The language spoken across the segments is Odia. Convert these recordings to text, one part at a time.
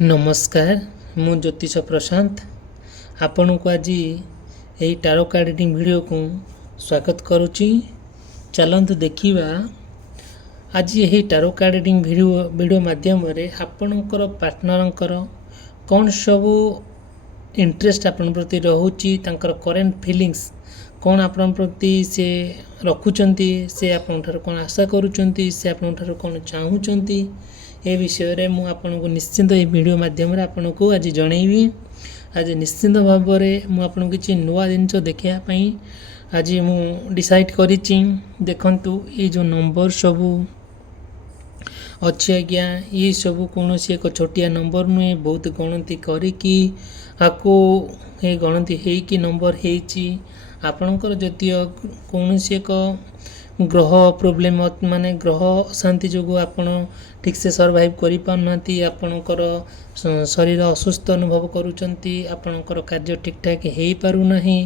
नमस्कार मु ज्योतिष प्रशांत आपण को आज यही टारो कार्ड रीडिंग वीडियो को स्वागत करुच्ची। चलतु देखा आज यही टारो कार्ड रीडिंग वीडियो माध्यम आपणकर पार्टनर कौन सब इंटरेस्ट आपण प्रति रोचे करेन्ट फीलिंग्स कौन आपण प्रति से रखुचंती से आपण कौन आशा करुचंती से आपण कौन चाहूचंती ए विषय रे मु आपन को निश्चिंत ये वीडियो माध्यम रे आपन को आज जनइबी। आज निश्चिंत भाव में मु आपन को किछि नुवा जिंस देखिया पई आज मु डिसाइड करिछि। देखंतु ये जो नंबर सब अच्छे आज्ञा ये सब कौन सी एक छोटिया नंबर नुहे बहुत गणति करिकी आपको ये गणति है कि नंबर है आपणकर जदि कौन सी एक ग्रह प्रोब्लेम माने ग्रह अशांति जो आपण ठीक से सर्वाइव करि पारनाती आपणकर शरीर असुस्थ अनुभव करूचंती आपणकर कार्य ठीक ठाक हे पारु नाही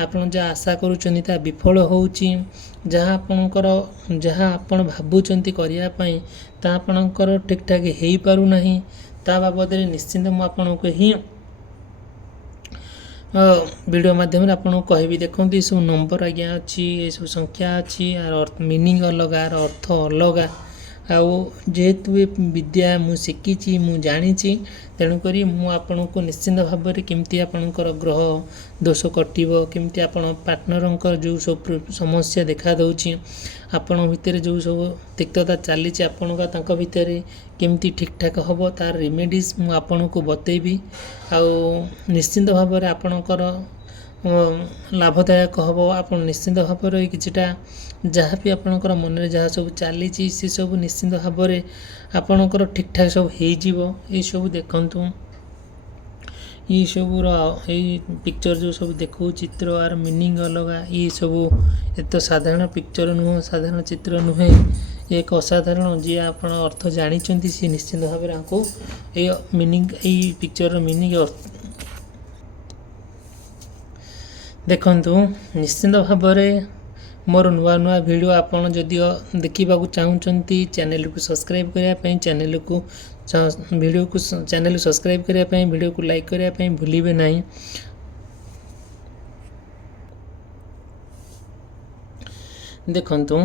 आपण जा आशा करूचंती ता विफल होउची जहाँ आपणकर जहाँ आपण भाबुचंती करिया पई ता आपणकर ठीक ठाक हे पारु नाही ता बाबद रे निश्चिंत मु आपण को ही वीडियो माध्यम आपको कहबी। देखो ये सब नंबर आज्ञा अच्छी ये सब संख्या अच्छी यार मीनिंग अलग यार अर्थ अलग जेहेतु ये विद्या मु शिखी मु जानी तेणुक मुझे को निश्चिंत भाव में केमती आपणकर ग्रह दोष कटिबो केमती आपण पार्टनर जो सब समस्या देखा दउची आपण भितर जो सब तिक्तता चली आपण भितर केमती ठीक ठाक हम तार रेमेडीज मु आपण को बतेबी निश्चिंत भाव में आपणकर लाभदायक हम आप निश्चिंत भाव में किछिटा जहाँ भी आपणकर मन में जहाँ सब चली सी सब निश्चिंत भाव में आपणकर ठीक ठाक सब हो ये सब देखंतु ये सब पिक्चर जो सब देखो चित्र आर मीनिंग अलग ये सब एत साधारण पिक्चर नुह साधारण चित्र नुहे एक असाधारण जी आप अर्थ जानी सी निश्चिंत भाव में आपको ये मीनिंग ये पिक्चर मीनिंग देखंतु निश्चिंत भाव में मोर नुआ नुआ वीडियो आपन जदि देखा चाहूँगी चैनल को सब्सक्राइब करने चैनल को वीडियो को चैनल सब्सक्राइब करने वीडियो को लाइक करने भूलिए ना। देखंतु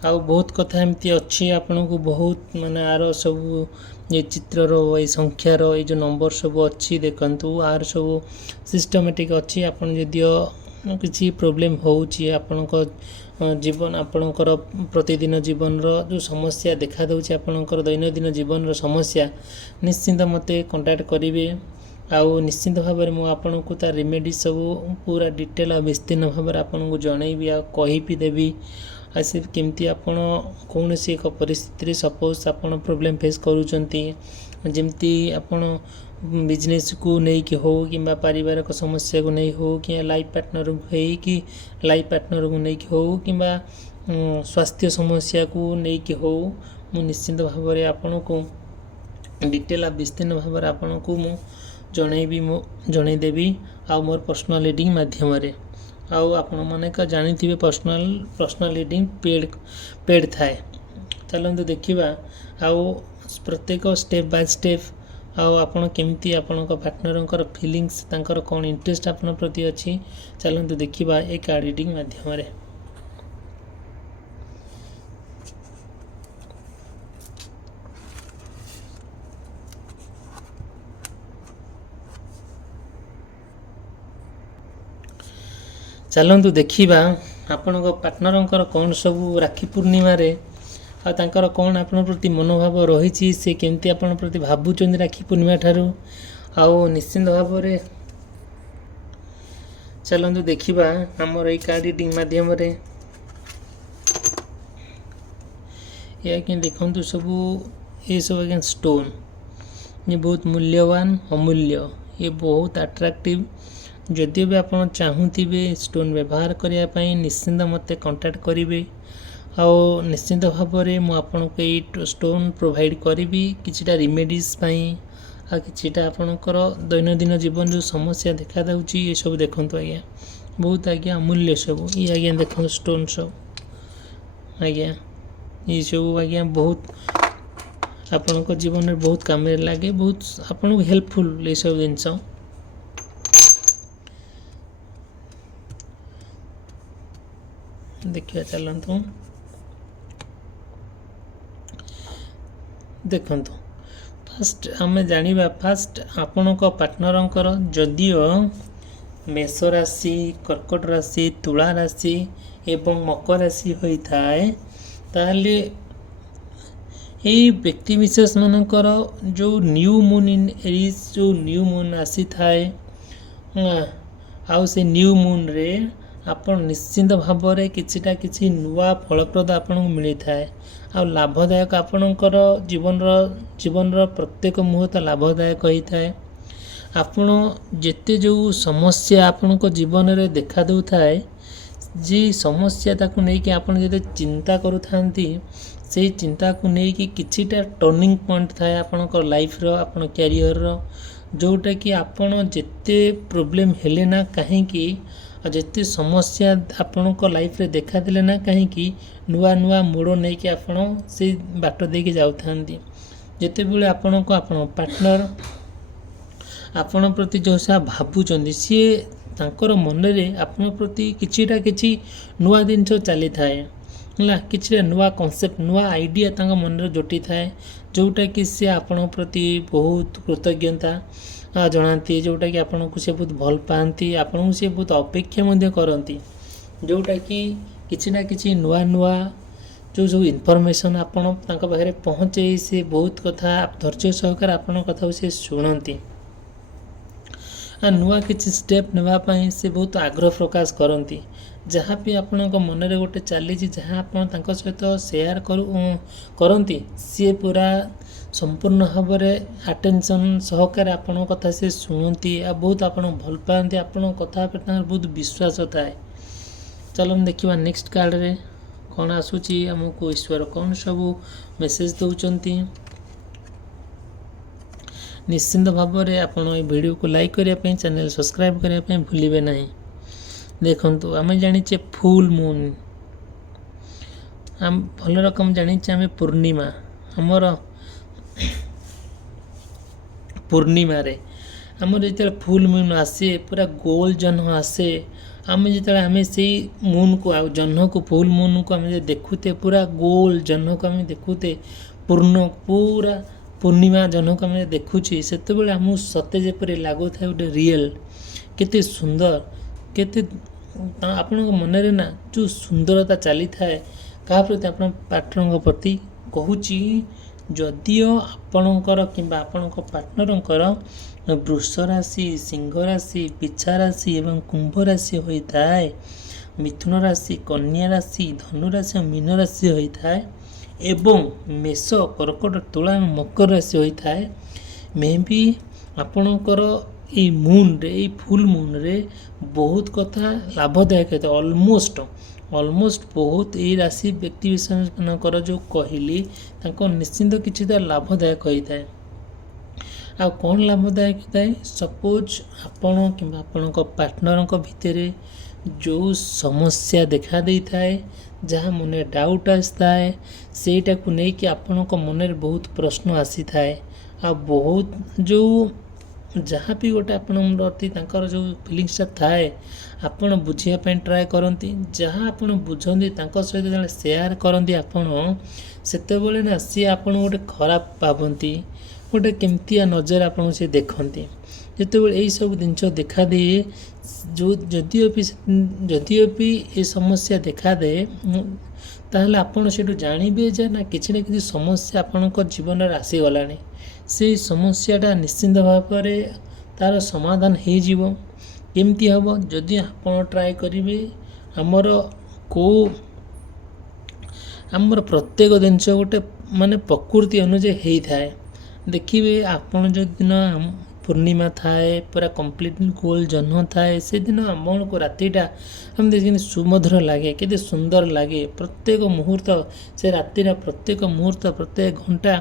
आ बहुत कथा एमती अच्छी आपन को बहुत माने आर सब ये चित्रर ये संख्यार ये जो नंबर सब अच्छी देखंतु आर सब सिस्टमेटिक अच्छी आपन जदि किसी प्रोब्लेम होउची आपनक जीवन आपणकर प्रतिदिन जीवन जो समस्या देखा दूची आपणकर दैनंदिन जीवन रो समस्या निश्चिंत मते कांटेक्ट करेंगे निश्चिंत भाव में मुझे आपन को तार रेमेडी सब पूरा डिटेल और विस्तीर्ण भाव में आपन को जनइबी आ कही भी देवी आसे केमती आपण कौन सी एक परिस्थिति सपोज आपन प्रॉब्लम फेस करूचंती जेमती आपण बिजनेस को नहीं कि हो कि पारिवारिक समस्या को नहीं हो कि लाइफ पार्टनर हो कि लाइफ पार्टनर को नहीं कि हो कि स्वास्थ्य समस्या को नहीं कि हो मु निश्चिंत भाव में आपन को डिटेल विस्तीर्ण भाव में आपन को मु जनइबी मु जनईदेवी आ मोर पर्सनल रीडिंग माध्यम आपण मैंने जानी थे पर्सनल रीडिंग पेड थाए। चलते देखा प्रत्येक स्टेप बाय स्टेप आपण केमती आपण पार्टनर फीलिंग्स तांकर कौन इंटरेस्ट आपण प्रति अच्छी चलते देखा ए कार्ड रीडिंग माध्यम चलतु देखा आपण पार्टनर कौन सब राखी पूर्णिमा रे तांकर कौन आपण प्रति मनोभाव रही से केमती आपण प्रति भावुं राखी पूर्णिमा ठारू निश्चिंत भाव में चलतु देखा आमर ये कार्ड रीडिंग माध्यम देखु सब ये सब आज्ञा स्टोन ये बहुत मूल्यवान अमूल्य ये बहुत अट्रैक्टिव जदि भी आप चाहूबे स्टोन व्यवहार करने निश्चिंत मत कांटेक्ट करेंगे निश्चिंत भाव में मुझे स्टोन प्रोवाइड करी किछिटा रेमेडीज किछिटा आपणकर दैनंदिन जीवन जो समस्या देखा दूची ये सब देखु आज्ञा बहुत आज्ञा अमूल्य सब ये आज्ञा देख स्टोन सब आज्ञा ये सब आज्ञा बहुत ଆପଣଙ୍କ ଜୀବନରେ ବହୁତ କାମରେ ଲାଗେ, ବହୁତ ଆପଣଙ୍କୁ ହେଲ୍ପଫୁଲ୍ ଏସବୁ ଜିନିଷ। ଦେଖିବା ଚାଲନ୍ତୁ। ଦେଖନ୍ତୁ, ଫାଷ୍ଟ ଆମେ ଜାଣିବା ଆପଣଙ୍କ ପାର୍ଟନରଙ୍କର ଯଦିଓ ମେଷ ରାଶି, କର୍କଟ ରାଶି, ତୁଳା ରାଶି ଏବଂ ମକର ରାଶି ହୋଇଥାଏ, ତାହେଲେ ଏଇ ବ୍ୟକ୍ତିବିଶେଷମାନଙ୍କର ଯେଉଁ ନ୍ୟୁ ମୁନ୍ ଇନ୍ ଏରିଜ୍, ଯେଉଁ ନ୍ୟୁ ମୁନ୍ ଆସିଥାଏ, ଆଉ ସେ ନ୍ୟୁ ମୁନ୍ରେ ଆପଣ ନିଶ୍ଚିନ୍ତ ଭାବରେ କିଛି ନୂଆ ଫଳପ୍ରଦ ଆପଣଙ୍କୁ ମିଳିଥାଏ। ଆଉ ଲାଭଦାୟକ ଆପଣଙ୍କର ଜୀବନର ପ୍ରତ୍ୟେକ ମୁହୂର୍ତ୍ତ ଲାଭଦାୟକ ହୋଇଥାଏ। ଆପଣ ଯେତେ ଯେଉଁ ସମସ୍ୟା ଆପଣଙ୍କ ଜୀବନରେ ଦେଖା ଦେଉଥାଏ, ଯେ ସମସ୍ୟା ତାକୁ ନେଇକି ଆପଣ ଯେତେ ଚିନ୍ତା କରୁଥାନ୍ତି, ସେଇ ଚିନ୍ତାକୁ ନେଇକି କିଛିଟା ଟର୍ଣ୍ଣିଂ ପଏଣ୍ଟ ଥାଏ ଆପଣଙ୍କ ଲାଇଫ୍ର, ଆପଣ କ୍ୟାରିଅରର, ଯେଉଁଟାକି ଆପଣ ଯେତେ ପ୍ରୋବ୍ଲେମ୍ ହେଲେ ନା କାହିଁକି, ଆଉ ଯେତେ ସମସ୍ୟା ଆପଣଙ୍କ ଲାଇଫ୍ରେ ଦେଖାଦେଲେ ନା କାହିଁକି, ନୂଆ ମୋଡ଼ ନେଇକି ଆପଣ ସେଇ ବାଟ ଦେଇକି ଯାଉଥାନ୍ତି। ଯେତେବେଳେ ଆପଣଙ୍କ ପାର୍ଟନର ଆପଣ ପ୍ରତି ଯେଉଁ ଭାବୁଛନ୍ତି, ସିଏ ତାଙ୍କର ମନରେ ଆପଣଙ୍କ ପ୍ରତି କିଛି ନୂଆ ଜିନିଷ ଚାଲିଥାଏ ହେଲା, କିଛିଟା ନୂଆ କନସେପ୍ଟ, ନୂଆ ଆଇଡ଼ିଆ ତାଙ୍କ ମନରେ ଜୁଟିଥାଏ, ଯେଉଁଟାକି ସେ ଆପଣଙ୍କ ପ୍ରତି ବହୁତ କୃତଜ୍ଞତା ଜଣାନ୍ତି, ଯେଉଁଟାକି ଆପଣଙ୍କୁ ସେ ବହୁତ ଭଲ ପାଆନ୍ତି, ଆପଣଙ୍କୁ ସେ ବହୁତ ଅପେକ୍ଷା ମଧ୍ୟ କରନ୍ତି, ଯେଉଁଟାକି କିଛି ନୂଆ ଯେଉଁ ସବୁ ଇନଫର୍ମେସନ୍ ଆପଣ ତାଙ୍କ ପାଖରେ ପହଞ୍ଚେଇ ସେ ବହୁତ କଥା ଧୈର୍ଯ୍ୟ ସହକାରେ ଆପଣଙ୍କ କଥାକୁ ସେ ଶୁଣନ୍ତି। ନୂଆ କିଛି ଷ୍ଟେପ୍ ନେବା ପାଇଁ ସେ ବହୁତ ଆଗ୍ରହ ପ୍ରକାଶ କରନ୍ତି। ଯାହା ବି ଆପଣଙ୍କ ମନରେ ଗୋଟେ ଚାଲିଛି, ଯାହା ଆପଣ ତାଙ୍କ ସହିତ ସେୟାର କରନ୍ତି, ସିଏ ପୁରା ସମ୍ପୂର୍ଣ୍ଣ ଭାବରେ ଆଟେନସନ୍ ସହକାରେ ଆପଣଙ୍କ କଥା ସେ ଶୁଣନ୍ତି, ଆଉ ବହୁତ ଆପଣଙ୍କୁ ଭଲ ପାଆନ୍ତି, ଆପଣଙ୍କ କଥା ଉପରେ ତାଙ୍କର ବହୁତ ବିଶ୍ୱାସ ଥାଏ। ଚାଲନ୍ତୁ ଦେଖିବା ନେକ୍ସଟ କାର୍ଡ଼ରେ କ'ଣ ଆସୁଛି, ଆମକୁ ଈଶ୍ୱର କ'ଣ ସବୁ ମେସେଜ ଦେଉଛନ୍ତି। ନିଶ୍ଚିନ୍ତ ଭାବରେ ଆପଣ ଏହି ଭିଡ଼ିଓକୁ ଲାଇକ୍ କରିବା ପାଇଁ, ଚ୍ୟାନେଲ ସବସ୍କ୍ରାଇବ୍ କରିବା ପାଇଁ ଭୁଲିବେ ନାହିଁ। ଦେଖନ୍ତୁ, ଆମେ ଜାଣିଛେ ଫୁଲ୍ ମୁନ୍, ଭଲ ରକମ ଜାଣିଛେ ଆମେ ପୂର୍ଣ୍ଣିମା, ଆମର ପୂର୍ଣ୍ଣିମାରେ ଆମର ଯେତେବେଳେ ଫୁଲ୍ ମୁନ୍ ଆସେ, ପୁରା ଗୋଲ ଜହ୍ନ ଆସେ, ଆମେ ସେଇ ମୁନ୍କୁ ଆଉ ଜହ୍ନକୁ, ଫୁଲ୍ ମୁନ୍କୁ ଆମେ ଯଦି ଦେଖୁତେ, ପୁରା ଗୋଲ ଜହ୍ନକୁ ଆମେ ଦେଖୁତେ, ପୁରା ପୂର୍ଣ୍ଣିମା ଜହ୍ନକୁ ଆମେ ଦେଖୁଛି, ସେତେବେଳେ ଆମକୁ ସତେ ଯେପରି ଲାଗୁଥାଏ ଗୋଟେ ରିଏଲ୍, କେତେ ସୁନ୍ଦର, କେତେ ଆପଣଙ୍କ ମନରେ ନା ଯେଉଁ ସୁନ୍ଦରତା ଚାଲିଥାଏ କାହା ପ୍ରତି, ଆପଣଙ୍କ ପାର୍ଟନରଙ୍କ ପ୍ରତି କହୁଛି। ଯଦିଓ ଆପଣଙ୍କର କିମ୍ବା ଆପଣଙ୍କ ପାର୍ଟନରଙ୍କର ବୃଷ ରାଶି, ସିଂହ ରାଶି, ବିଛା ରାଶି ଏବଂ କୁମ୍ଭ ରାଶି ହୋଇଥାଏ, ମିଥୁନ ରାଶି, କନ୍ୟା ରାଶି, ଧନୁ ରାଶି ଓ ମୀନ ରାଶି ହୋଇଥାଏ, ଏବଂ ମେଷ, କର୍କଟ, ତୁଳା ଏବଂ ମକର ରାଶି ହୋଇଥାଏ, ମେ ବି ଆପଣଙ୍କର ଏଇ ମୁନ୍ରେ, ଏଇ ଫୁଲ୍ ମୁନ୍ରେ ବହୁତ କଥା ଲାଭଦାୟକ ହୋଇଥାଏ। ଅଲମୋଷ୍ଟ ବହୁତ ଏଇ ରାଶି ବ୍ୟକ୍ତିବିଶେଷମାନଙ୍କର ଯେଉଁ କହିଲି, ତାଙ୍କ ନିଶ୍ଚିନ୍ତ କିଛିଟା ଲାଭଦାୟକ ହୋଇଥାଏ। ଆଉ କ'ଣ ଲାଭଦାୟକ ହୋଇଥାଏ? ସପୋଜ୍ ଆପଣ କିମ୍ବା ଆପଣଙ୍କ ପାର୍ଟନରଙ୍କ ଭିତରେ ଯେଉଁ ସମସ୍ୟା ଦେଖା ଦେଇଥାଏ, ଯାହା ମନରେ ଡାଉଟ୍ ଆସିଥାଏ, ସେଇଟାକୁ ନେଇକି ଆପଣଙ୍କ ମନରେ ବହୁତ ପ୍ରଶ୍ନ ଆସିଥାଏ, ଆଉ ବହୁତ ଯାହା ବି ଗୋଟେ ଆପଣଙ୍କ ପ୍ରତି ତାଙ୍କର ଯେଉଁ ଫିଲିଂସଟା ଥାଏ, ଆପଣ ବୁଝିବା ପାଇଁ ଟ୍ରାଏ କରନ୍ତି। ଯାହା ଆପଣ ବୁଝନ୍ତି, ତାଙ୍କ ସହିତ ଯେତେବେଳେ ସେୟାର କରନ୍ତି ଆପଣ, ସେତେବେଳେ ନା ସିଏ ଆପଣଙ୍କୁ ଗୋଟେ ଖରାପ ଭାବନ୍ତି, ଗୋଟେ କେମିତିଆ ନଜର ଆପଣଙ୍କୁ ସେ ଦେଖନ୍ତି। ଯେତେବେଳେ ଏଇସବୁ ଜିନିଷ ଦେଖାଦିଏ, ଯଦିଓ ବି ଏ ସମସ୍ୟା ଦେଖାଦିଏ, ତାହେଲେ ଆପଣ ସେଇଠୁ ଜାଣିବେ ଯେ ନା କିଛି ସମସ୍ୟା ଆପଣଙ୍କ ଜୀବନରେ ଆସିଗଲାଣି। ସେଇ ସମସ୍ୟାଟା ନିଶ୍ଚିନ୍ତ ଭାବରେ ତା'ର ସମାଧାନ ହେଇଯିବ। କେମିତି ହେବ? ଯଦି ଆପଣ ଟ୍ରାଏ କରିବେ, ଆମର ପ୍ରତ୍ୟେକ ଜିନିଷ ଗୋଟେ ପ୍ରକୃତି ଅନୁଯାୟୀ ହେଇଥାଏ। ଦେଖିବେ, ଆପଣ ଯେଉଁଦିନ ପୂର୍ଣ୍ଣିମା ଥାଏ, ପୁରା କମ୍ପ୍ଲିଟ୍ ଗୋଲ୍ ଜହ୍ନ ଥାଏ, ସେଦିନ ଆମକୁ ରାତିଟା ଏମିତି କେମିତି ସୁମଧୁର ଲାଗେ, କେତେ ସୁନ୍ଦର ଲାଗେ। ପ୍ରତ୍ୟେକ ମୁହୂର୍ତ୍ତ, ସେ ରାତିର ପ୍ରତ୍ୟେକ ମୁହୂର୍ତ୍ତ, ପ୍ରତ୍ୟେକ ଘଣ୍ଟା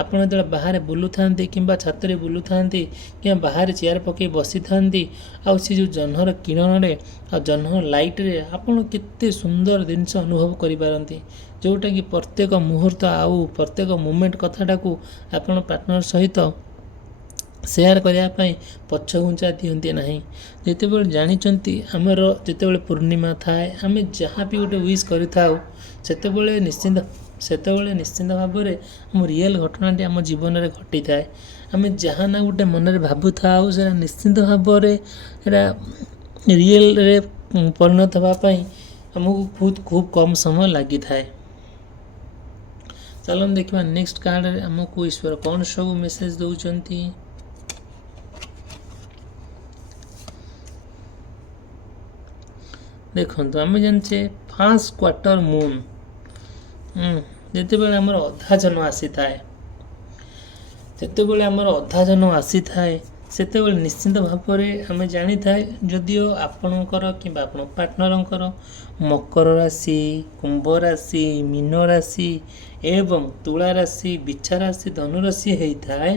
ଆପଣ ଯେତେବେଳେ ବାହାରେ ବୁଲୁଥାନ୍ତି କିମ୍ବା ଛାତରେ ବୁଲୁଥାନ୍ତି କିମ୍ବା ବାହାରେ ଚେୟାର ପକାଇ ବସିଥାନ୍ତି, ଆଉ ସେ ଯେଉଁ ଜହ୍ନର କିରଣରେ ଆଉ ଜହ୍ନର ଲାଇଟ୍ରେ ଆପଣ କେତେ ସୁନ୍ଦର ଜିନିଷ ଅନୁଭବ କରିପାରନ୍ତି, ଯେଉଁଟାକି ପ୍ରତ୍ୟେକ ମୁହୂର୍ତ୍ତ ଆଉ ପ୍ରତ୍ୟେକ ମୁମେଣ୍ଟ କଥାଟାକୁ ଆପଣ ପାର୍ଟନର ସହିତ ସେୟାର କରିବା ପାଇଁ ପଛଘୁଞ୍ଚା ଦିଅନ୍ତି ନାହିଁ। ଯେତେବେଳେ ଜାଣିଛନ୍ତି ଆମର ଯେତେବେଳେ ପୂର୍ଣ୍ଣିମା ଥାଏ, ଆମେ ଯାହା ବି ଗୋଟେ ୱିଶ୍ କରିଥାଉ ସେତେବେଳେ ନିଶ୍ଚିନ୍ତ ଭାବରେ ଆମ ରିଏଲ୍ ଘଟଣାଟି ଆମ ଜୀବନରେ ଘଟିଥାଏ। ଆମେ ଯାହା ନା ଗୋଟେ ମନରେ ଭାବୁଥାଉ ସେଟା ନିଶ୍ଚିନ୍ତ ଭାବରେ ସେଟା ରିଏଲ୍ରେ ପରିଣତ ହେବା ପାଇଁ ଆମକୁ ଖୁବ୍ କମ୍ ସମୟ ଲାଗିଥାଏ। ଚାଲନ୍ତୁ ଦେଖିବା ନେକ୍ସଟ କାର୍ଡ଼ରେ ଆମକୁ ଈଶ୍ୱର କ'ଣ ସବୁ ମେସେଜ ଦେଉଛନ୍ତି। ଦେଖନ୍ତୁ, ଆମେ ଜାଣିଛେ ଫାର୍ଷ୍ଟ କ୍ୱାର୍ଟର ମୁନ୍, ଯେତେବେଳେ ଆମର ଅଧା ଜହ୍ନ ଆସିଥାଏ, ସେତେବେଳେ ନିଶ୍ଚିନ୍ତ ଭାବରେ ଆମେ ଜାଣିଥାଏ, ଯଦିଓ ଆପଣଙ୍କର କିମ୍ବା ଆପଣ ପାର୍ଟନରଙ୍କର ମକର ରାଶି, କୁମ୍ଭ ରାଶି, ମୀନ ରାଶି ଏବଂ ତୁଳା ରାଶି, ବିଛା ରାଶି, ଧନୁରାଶି ହେଇଥାଏ,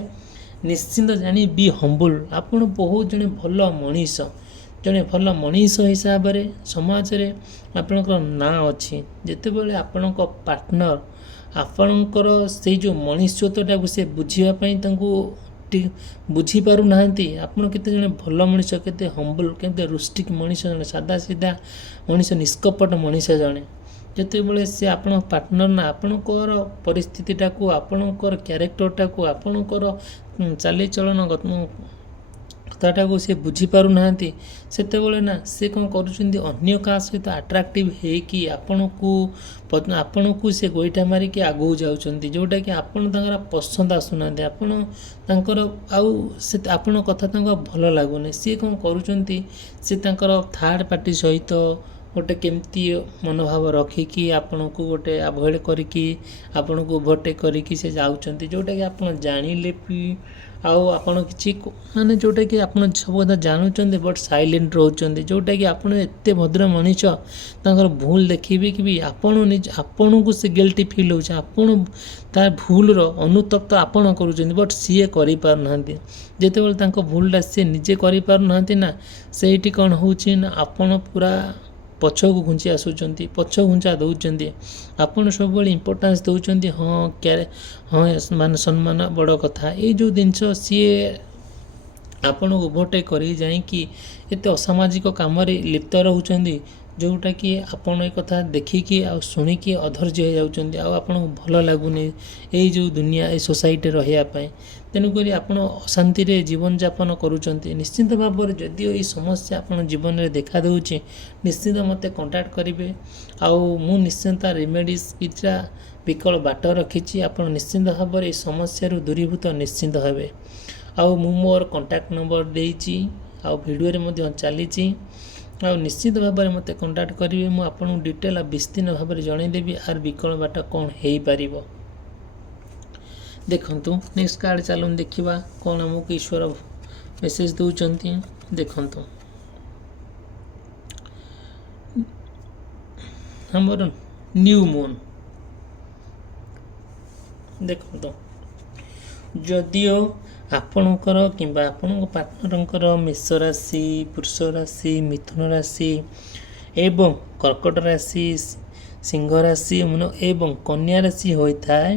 ନିଶ୍ଚିନ୍ତ ଜାଣି ବି ହମ୍ବୁଲ୍। ଆପଣ ବହୁତ ଜଣେ ଭଲ ମଣିଷ ହିସାବରେ ସମାଜରେ ଆପଣଙ୍କର ନାଁ ଅଛି। ଯେତେବେଳେ ଆପଣଙ୍କ ପାର୍ଟନର ଆପଣଙ୍କର ସେଇ ଯେଉଁ ମଣିଷତ୍ୱଟାକୁ ସେ ବୁଝିବା ପାଇଁ ତାଙ୍କୁ ବୁଝିପାରୁନାହାନ୍ତି, ଆପଣ କେତେ ଜଣେ ଭଲ ମଣିଷ, କେତେ ହମ୍ବୁଲ୍, କେତେ ରୁଷ୍ଟିକ୍ ମଣିଷ, ଜଣେ ସାଧା ସିଧା ମଣିଷ, ନିଷ୍କପଟ ମଣିଷ ଜଣେ, ଯେତେବେଳେ ସେ ଆପଣଙ୍କ ପାର୍ଟନର ନା ଆପଣଙ୍କର ପରିସ୍ଥିତିଟାକୁ, ଆପଣଙ୍କର କ୍ୟାରେକ୍ଟରଟାକୁ, ଆପଣଙ୍କର ଚାଲିଚଳନ କଥାଟାକୁ ସେ ବୁଝିପାରୁନାହାନ୍ତି, ସେତେବେଳେ ନା ସେ କ'ଣ କରୁଛନ୍ତି, ଅନ୍ୟ କାହା ସହିତ ଆଟ୍ରାକ୍ଟିଭ୍ ହେଇକି ଆପଣଙ୍କୁ ସେ ଗୋଇଠା ମାରିକି ଆଗକୁ ଯାଉଛନ୍ତି, ଯେଉଁଟାକି ଆପଣ ତାଙ୍କର ପସନ୍ଦ ଆସୁନାହାନ୍ତି, ଆପଣ ତାଙ୍କର ଆଉ ସେ ଆପଣଙ୍କ କଥା ତାଙ୍କୁ ଆଉ ଭଲ ଲାଗୁନି। ସିଏ କ'ଣ କରୁଛନ୍ତି, ସେ ତାଙ୍କର ଥାର୍ଡ଼ ପାର୍ଟି ସହିତ ଗୋଟେ କେମିତି ମନୋଭାବ ରଖିକି ଆପଣଙ୍କୁ ଗୋଟେ ଆଭଏଡ଼ କରିକି ଆପଣଙ୍କୁ ଓଭରଟେକ୍ କରିକି ସେ ଯାଉଛନ୍ତି, ଯେଉଁଟାକି ଆପଣ ଜାଣିଲେ ବି ଆଉ ଆପଣ କିଛି ଯେଉଁଟାକି ଆପଣ ସବୁ କଥା ଜାଣୁଛନ୍ତି ବଟ୍ ସାଇଲେଣ୍ଟ ରହୁଛନ୍ତି, ଯେଉଁଟାକି ଆପଣ ଏତେ ଭଦ୍ର ମଣିଷ, ତାଙ୍କର ଭୁଲ ଦେଖିବି କି ବି ଆପଣଙ୍କୁ ସେ ଗିଲ୍ଟି ଫିଲ୍ ହେଉଛି, ଆପଣ ତା ଭୁଲର ଅନୁତପ୍ତ ଆପଣ କରୁଛନ୍ତି, ବଟ୍ ସିଏ କରିପାରୁନାହାନ୍ତି। ଯେତେବେଳେ ତାଙ୍କ ଭୁଲଟା ସିଏ ନିଜେ କରିପାରୁନାହାନ୍ତି ନା, ସେଇଠି କ'ଣ ହେଉଛି ନା ଆପଣ ପୁରା ପଛକୁ ଘୁଞ୍ଚା ଦେଉଛନ୍ତି। ଆପଣ ସବୁବେଳେ ଇମ୍ପୋର୍ଟାନ୍ସ ଦେଉଛନ୍ତି, ସମ୍ମାନ ବଡ଼ କଥା, ଏଇ ଯେଉଁ ଜିନିଷ ସିଏ ଆପଣଙ୍କୁ ଓଭରଟେକ୍ କରି ଯାଇକି ଏତେ ଅସାମାଜିକ କାମରେ ଲିପ୍ତ ରହୁଛନ୍ତି, ଯେଉଁଟାକି ଆପଣ ଏ କଥା ଦେଖିକି ଆଉ ଶୁଣିକି ଅଧୈର୍ଯ୍ୟ ହେଇଯାଉଛନ୍ତି, ଆଉ ଆପଣଙ୍କୁ ଭଲ ଲାଗୁନି ଏଇ ଯେଉଁ ଦୁନିଆ, ଏଇ ସୋସାଇଟିରେ ରହିବା ପାଇଁ। ତେଣୁକରି ଆପଣ ଅଶାନ୍ତିରେ ଜୀବନଯାପନ କରୁଛନ୍ତି। ନିଶ୍ଚିନ୍ତ ଭାବରେ ଯଦିଓ ଏଇ ସମସ୍ୟା ଆପଣ ଜୀବନରେ ଦେଖା ଦେଉଛି, ନିଶ୍ଚିନ୍ତ ମୋତେ କଣ୍ଟାକ୍ଟ କରିବେ, ଆଉ ମୁଁ ନିଶ୍ଚିନ୍ତ ରେମେଡ଼ିଜ୍ କିଛିଟା ବିକଳ ବାଟ ରଖିଛି। ଆପଣ ନିଶ୍ଚିନ୍ତ ଭାବରେ ଏଇ ସମସ୍ୟାରୁ ଦୂରୀଭୂତ ନିଶ୍ଚିନ୍ତ ହେବେ। ଆଉ ମୁଁ ମୋର କଣ୍ଟାକ୍ଟ ନମ୍ବର ଦେଇଛି, ଆଉ ଭିଡ଼ିଓରେ ମଧ୍ୟ ଚାଲିଛି, ଆଉ ନିଶ୍ଚିତ ଭାବରେ ମୋତେ କଣ୍ଟାକ୍ଟ କରିବେ। ମୁଁ ଆପଣଙ୍କୁ ଡିଟେଲ୍ ଆଉ ବିସ୍ତୀର୍ଣ୍ଣ ଭାବରେ ଜଣାଇଦେବି ଆର ବିକଳ ବାଟ କ'ଣ ହେଇପାରିବ। ଦେଖନ୍ତୁ ନେକ୍ସଟ କାର୍ଡ଼, ଚାଲନ୍ତୁ ଦେଖିବା କ'ଣ ଆମକୁ ଈଶ୍ୱର ମେସେଜ ଦେଉଛନ୍ତି। ଦେଖନ୍ତୁ, ଆମର ନ୍ୟୁ ମୁନ୍। ଦେଖନ୍ତୁ, ଯଦିଓ ଆପଣଙ୍କର କିମ୍ବା ଆପଣଙ୍କ ପାର୍ଟନରଙ୍କର ମେଷ ରାଶି, ବୃଷ ରାଶି, ମିଥୁନ ରାଶି ଏବଂ କର୍କଟ ରାଶି, ସିଂହ ରାଶି ଏବଂ କନ୍ୟା ରାଶି ହୋଇଥାଏ,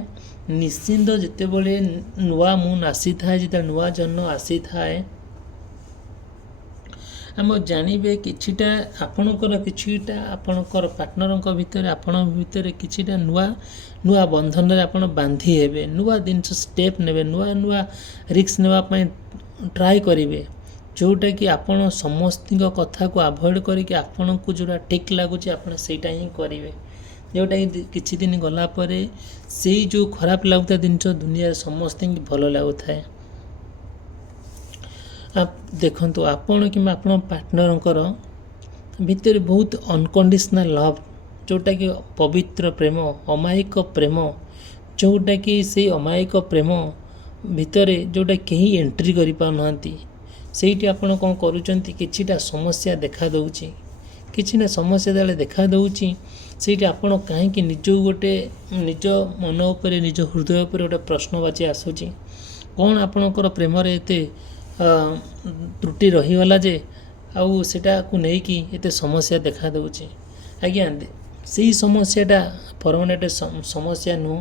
ନିଶ୍ଚିନ୍ତ ଯେତେବେଳେ ନୂଆ ମୁନ୍ ଆସିଥାଏ, ଯେତେବେଳେ ନୂଆ ଜହ୍ନ ଆସିଥାଏ, ଆମେ ଜାଣିବେ କିଛିଟା ଆପଣଙ୍କର ପାର୍ଟନରଙ୍କ ଭିତରେ, ଆପଣଙ୍କ ଭିତରେ କିଛିଟା ନୂଆ ବନ୍ଧନରେ ଆପଣ ବାନ୍ଧି ହେବେ, ନୂଆ ଜିନିଷ ଷ୍ଟେପ୍ ନେବେ, ନୂଆ ରିସ୍କ ନେବା ପାଇଁ ଟ୍ରାଏ କରିବେ, ଯେଉଁଟାକି ଆପଣ ସମସ୍ତଙ୍କ କଥାକୁ ଆଭଏଡ଼ କରିକି ଆପଣଙ୍କୁ ଯେଉଁଟା ଠିକ୍ ଲାଗୁଛି ଆପଣ ସେଇଟା ହିଁ କରିବେ, ଯେଉଁଟାକି କିଛି ଦିନ ଗଲା ପରେ ସେଇ ଯେଉଁ ଖରାପ ଲାଗୁଥିବା ଜିନିଷ ଦୁନିଆରେ ସମସ୍ତଙ୍କୁ ଭଲ ଲାଗୁଥାଏ। ଦେଖନ୍ତୁ, ଆପଣ କିମ୍ବା ଆପଣଙ୍କ ପାର୍ଟନରଙ୍କର ଭିତରେ ବହୁତ ଅନକଣ୍ଡିସନାଲ୍ ଲଭ୍, ଯେଉଁଟାକି ପବିତ୍ର ପ୍ରେମ, ଅମାୟିକ ପ୍ରେମ, ଯେଉଁଟାକି ସେଇ ଅମାୟିକ ପ୍ରେମ ଭିତରେ ଯେଉଁଟା କେହି ଏଣ୍ଟ୍ରି କରିପାରୁନାହାନ୍ତି। ସେଇଠି ଆପଣ କ'ଣ କରୁଛନ୍ତି, କିଛିଟା ସମସ୍ୟା ଦେଖାଦେଉଛି। କିଛିଟା ସମସ୍ୟା ଯେତେବେଳେ ଦେଖାଦେଉଛି ସେଇଠି ଆପଣ କାହିଁକି ନିଜକୁ ଗୋଟେ ନିଜ ମନ ଉପରେ, ନିଜ ହୃଦୟ ଉପରେ ଗୋଟେ ପ୍ରଶ୍ନବାଚୀ ଆସୁଛି। କ'ଣ ଆପଣଙ୍କର ପ୍ରେମରେ ଏତେ ତ୍ରୁଟି ରହିଗଲା ଯେ ଆଉ ସେଟାକୁ ନେଇକି ଏତେ ସମସ୍ୟା ଦେଖାଦେଉଛି। ଆଜ୍ଞା, ସେଇ ସମସ୍ୟାଟା ପରମାନେଣ୍ଟ ସମସ୍ୟା ନୁହଁ,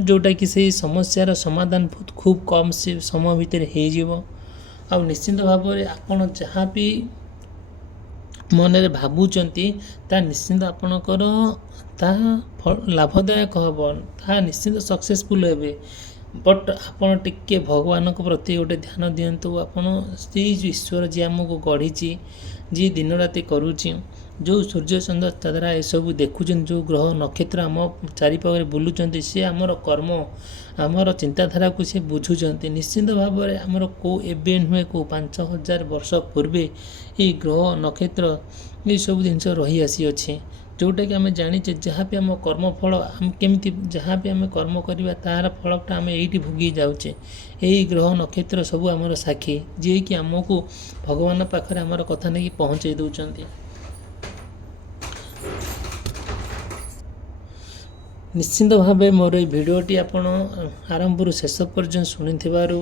ଯେଉଁଟାକି ସେଇ ସମସ୍ୟାର ସମାଧାନ ଖୁବ୍ କମ୍ ସମୟ ଭିତରେ ହେଇଯିବ। ଆଉ ନିଶ୍ଚିନ୍ତ ଭାବରେ ଆପଣ ଯାହା ବି ମନରେ ଭାବୁଛନ୍ତି ତାହା ନିଶ୍ଚିନ୍ତ ଆପଣଙ୍କର ତାହା ଲାଭଦାୟକ ହେବ, ତାହା ନିଶ୍ଚିନ୍ତ ସକ୍ସେସଫୁଲ୍ ହେବେ। ବଟ୍ ଆପଣ ଟିକେ ଭଗବାନଙ୍କ ପ୍ରତି ଗୋଟେ ଧ୍ୟାନ ଦିଅନ୍ତୁ। ଆପଣ ସେଇ ଈଶ୍ୱର ଯିଏ ଆମକୁ ଗଢ଼ିଛି, ଯିଏ ଦିନ ରାତି କରୁଛି, ଯେଉଁ ସୂର୍ଯ୍ୟ ଚନ୍ଦ୍ର ତାରା ଏସବୁ ଦେଖୁଛନ୍ତି, ଯେଉଁ ଗ୍ରହ ନକ୍ଷତ୍ର ଆମ ଚାରିପାଖରେ ବୁଲୁଛନ୍ତି, ସେ ଆମର କର୍ମ, ଆମର ଚିନ୍ତାଧାରାକୁ ସେ ବୁଝୁଛନ୍ତି। ନିଶ୍ଚିନ୍ତ ଭାବରେ ଆମର ଏବେ ନୁହେଁ, 5,000 ବର୍ଷ ପୂର୍ବେ ଏଇ ଗ୍ରହ ନକ୍ଷତ୍ର ଏସବୁ ଜିନିଷ ରହିଆସିଅଛି, ଯେଉଁଟାକି ଆମେ ଜାଣିଛେ ଯାହା ବି ଆମ କର୍ମଫଳ କେମିତି, ଯାହା ବି ଆମେ କର୍ମ କରିବା ତାହାର ଫଳଟା ଆମେ ଏଇଠି ଭୋଗି ଯାଉଛେ। ଏହି ଗ୍ରହ ନକ୍ଷତ୍ର ସବୁ ଆମର ସାକ୍ଷୀ, ଯିଏକି ଆମକୁ ଭଗବାନ ପାଖରେ ଆମର କଥା ନେଇକି ପହଞ୍ଚାଇ ଦେଉଛନ୍ତି। ନିଶ୍ଚିନ୍ତ ଭାବେ ମୋର এই ଭିଡ଼ିଓଟି ଆପଣ ଆରମ୍ଭରୁ ଶେଷ ପର୍ଯ୍ୟନ୍ତ ଶୁଣିଥିବାରୁ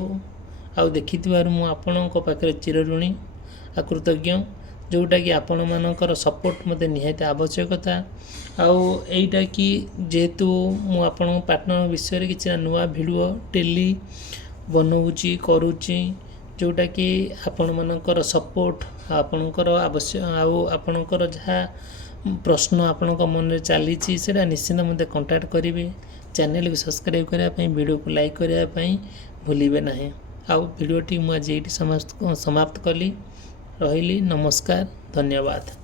ଆଉ ଦେଖିଥିବାରୁ ମୁଁ ଆପଣଙ୍କ ପାଖରେ ଚିରଋଣୀ, କୃତଜ୍ଞ। ଯେଉଁଟାକି ଆପଣମାନଙ୍କର ସପୋର୍ଟ ମୋତେ ନିହାତି ଆବଶ୍ୟକତା। ଆଉ ଏଇଟା କି ଯେହେତୁ ମୁଁ ଆପଣଙ୍କ ପାର୍ଟନର ବିଷୟରେ କିଛି ନୂଆ ଭିଡ଼ିଓ ଡେଲି ବନଉଛି, କରୁଛି, ଯେଉଁଟାକି ଆପଣମାନଙ୍କର ସପୋର୍ଟ, ଆପଣଙ୍କର ଆଉ ଆପଣଙ୍କର ଯାହା ପ୍ରଶ୍ନ ଆପଣଙ୍କ ମନରେ ଚାଲିଛି ସେଇଟା ନିଶ୍ଚିନ୍ତ ମୋତେ କଣ୍ଟାକ୍ଟ କରିବେ। ଚ୍ୟାନେଲକୁ ସବସ୍କ୍ରାଇବ୍ କରିବା ପାଇଁ, ଭିଡ଼ିଓକୁ ଲାଇକ୍ କରିବା ପାଇଁ ଭୁଲିବେ ନାହିଁ। ଆଉ ଭିଡ଼ିଓଟି ମୁଁ ଆଜି ଏଇଠି ସମାପ୍ତ କଲି। ରହିଲି, ନମସ୍କାର, ଧନ୍ୟବାଦ।